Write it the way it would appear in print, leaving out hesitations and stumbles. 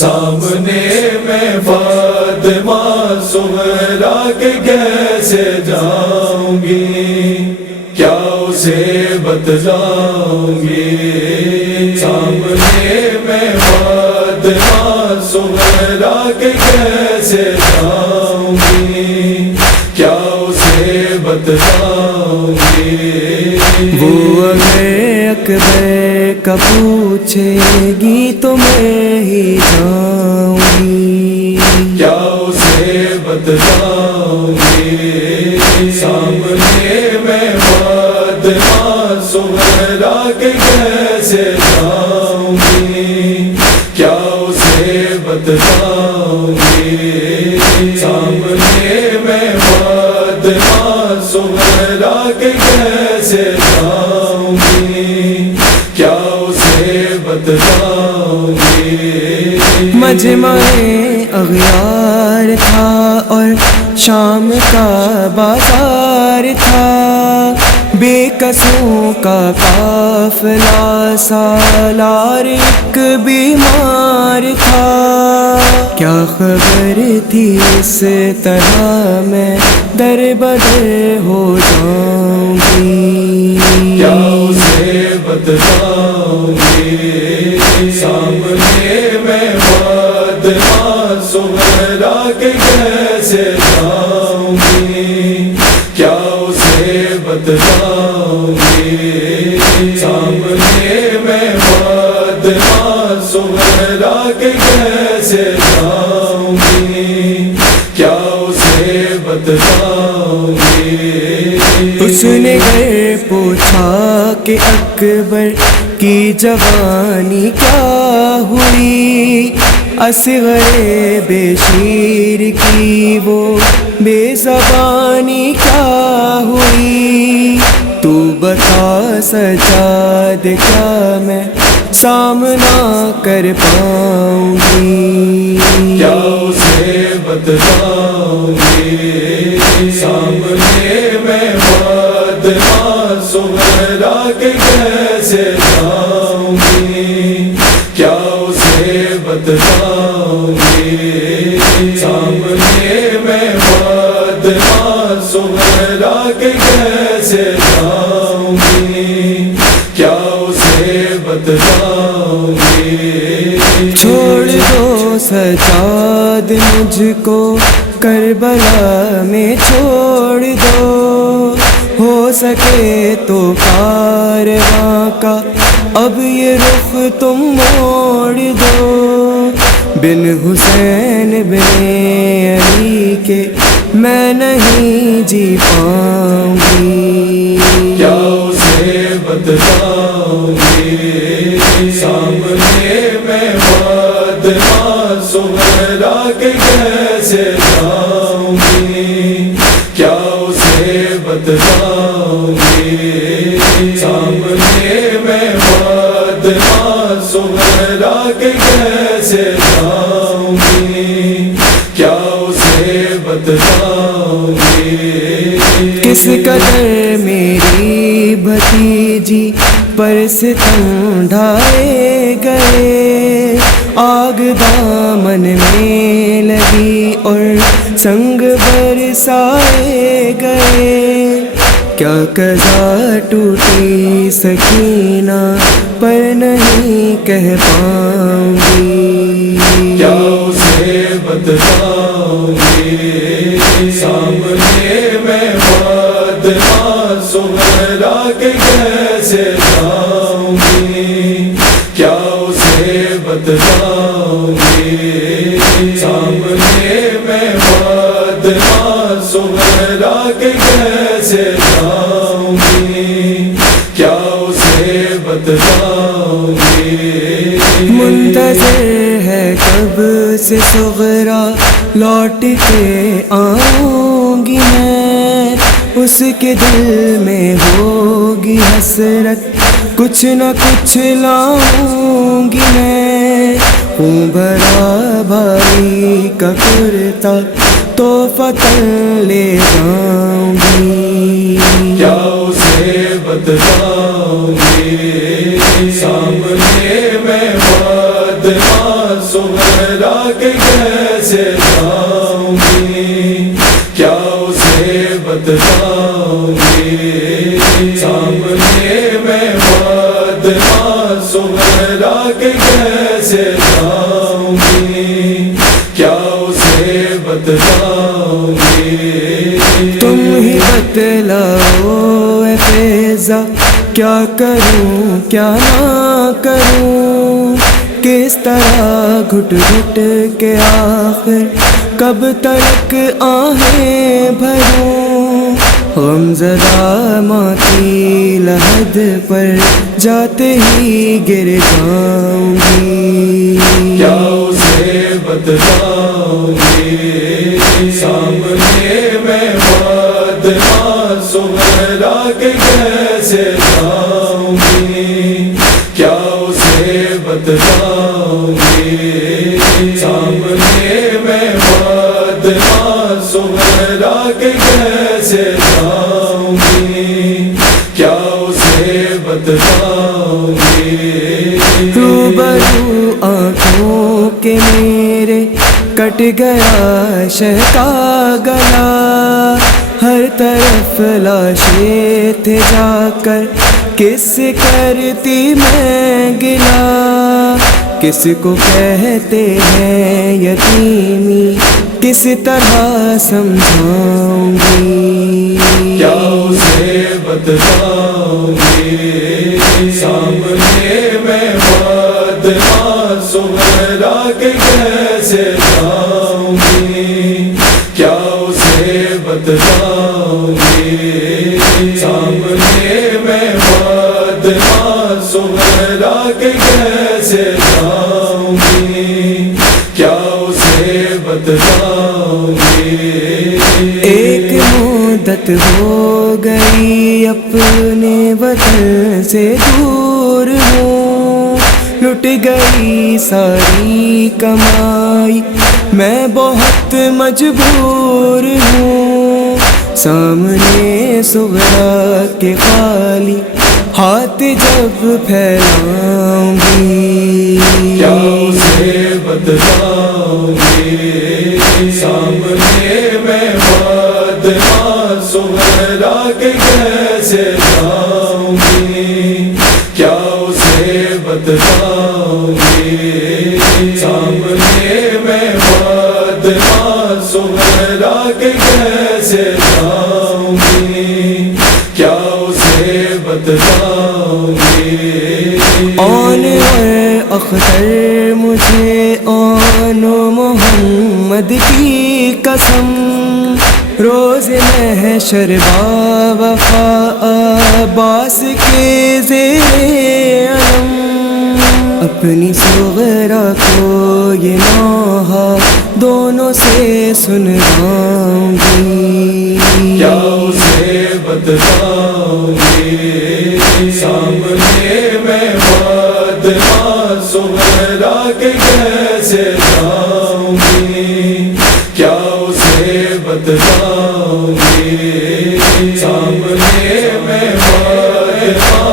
سامنے میں فاطمہ سغرا کے کیسے جاؤں گی، کیا اسے بتلاؤں گی؟ سامنے میں فاطمہ سغرا کے کیسے جاؤں گی، کیا اسے بتلاؤں گی؟ وہ اگر اکبر کا پوچھے گی تو میں ہی جاؤں گی، کیا اسے بتلاؤں گی؟ سامنے میں فاطمہ سغرا کے کیسے جاؤں گی، کیا اسے بتلاؤں گی؟ سامنے میں فاطمہ سغرا کے کیسے جاؤں گی، کیا اسے بتلاؤں گی؟ مجمع اغیار تھا اور شام کا بازار تھا، بے کسوں کا قافلہ سالار ایک بیمار تھا، کیا خبر تھی اس طرح میں در بدر ہو جاؤں گی، کیا اسے بتلاؤں گی؟ سامنے میں فاطمہ سغرا کے کیسے جاؤں گی، کیا اسے بتلاؤں گی؟ سامنے میں فاطمہ سغرا کے کیسے جاؤں گی، کیا اسے بتلاؤں گی؟ اس نے گھر پوچھا کہ اکبر کی جوانی کیا ہوئی، اصغر بے شیر کی وہ بے زبانی کیا ہوئی، تو بتا سجاد کیا میں سامنا کر پاؤں گی، کیا اسے بتلاؤں گی؟ سامنے میں فاطمہ سغرا کے کیسے جاؤں گی، کیا اسے بتلاؤں گی؟ سامنے میں فاطمہ سغرا کے کیسے جاؤں گی، کیا اسے بتلاؤں گی؟ چھوڑ دو سجاد مجھ کو کربلا میں چھوڑ دو، ہو سکے تو کارواں کا اب یہ رخ تم موڑ دو، بن حسین بن علی کے میں نہیں جی پاؤں گی، کیا اسے بتلاؤں گی؟ سامنے میں فاطمہ سغرا کے کیسے جاؤں گی، کیا اسے بتلاؤں گی؟ سامنے میں فاطمہ سغرا کے کیسے جاؤں گی، کیا اسے بتلاؤں گی؟ کس قدر میری بھتیجی پر ستم ڈھائے گئے، آگ دامن میں لگی اور سنگ برسائے گئے، کیا قضا ٹوٹی سکینہ پر نہیں کہہ پاؤں گی، کیا اسے بتلاؤں گی؟ سامنے میں فاطمہ سغرا کے کیسے جاؤں گی، کیا اسے بتلاؤں گی؟ سامنے میں فاطمہ سغرا کے کیسے جاؤں گی، کیا اسے بتلاؤں گی؟ منتظر ہے کب سے سغرا لوٹ کے آؤں گی میں، اس کے دل میں ہوگی حسرت، کچھ نہ کچھ لاؤں گی میں، خون بھرا بھائی کا کرتا تحفہ لے جاؤں گی، کیا اسے بتلاؤں گی؟ سامنے میں فاطمہ سغرا کے کیسے جاؤں گی، کیا اسے بتلاؤں گی، سامنے میں فاطمہ سغرا کے کیسے جاؤں گی، کیا اسے بتلاؤں گی۔ تم ہی بتلاؤ اے فیضا، کیا کروں کیا نہ کروں، کس طرح گھٹ گھٹ کے آخر کب تک آہیں بھروں، غمزدہ ماں کی لحد پر جاتے ہی گر جاؤں گی، کیا اسے بتلاؤں گی، سامنے میں فاطمہ سغرا کے کیسے جاؤں گی، کیا اسے بتلاؤں گی، سامنے میں فاطمہ سغرا کے کیسے جاؤں گی، کیا اسے بتلاؤں گی۔ روبرو آنکھوں کے میرے کٹ گیا شہ کا گلا، ہر طرف لاشیں تھے جا کر کس سے کرتی میں گلا، کس کو کہتے ہیں یتیمی کس طرح سمجھاؤں گی، کیا اسے بتلاؤں گی، سامنے میں فاطمہ سغرا کے کیسے جاؤں گی، کیا اسے بتلاؤں گی، سامنے میں فاطمہ سغرا کے کیسے جاؤں گی، کیا اسے بتلاؤں گی۔ ایک مدت ہو گئی اپنے وطن سے دور ہوں، لٹ گئی ساری کمائی میں بہت مجبور ہوں، سامنے سغرا کے خالی ہاتھ جب پھیلاؤں گی، کیا اسے بتلاؤں گی، سامنے میں فاطمہ سغرا کے کیسے جاؤں گی، کیا اسے بتلاؤں گی، سامنے میں فاطمہ سغرا کے کیسے جاؤں گی، کیا اسے بتلاؤں گی۔ اور اختر مجھے آن و محمد کی قسم، روز محشر با وفا عباس کے زیر علم، اپنی سغرا کو یہ نوحہ دونوں سے سنواؤں گی، کیا اسے بتلاؤں گی، سامنے میں فاطمہ سغرا کے کیسے جاؤں گی، کیا اسے بتلاؤں گی، سامنے میں فاطمہ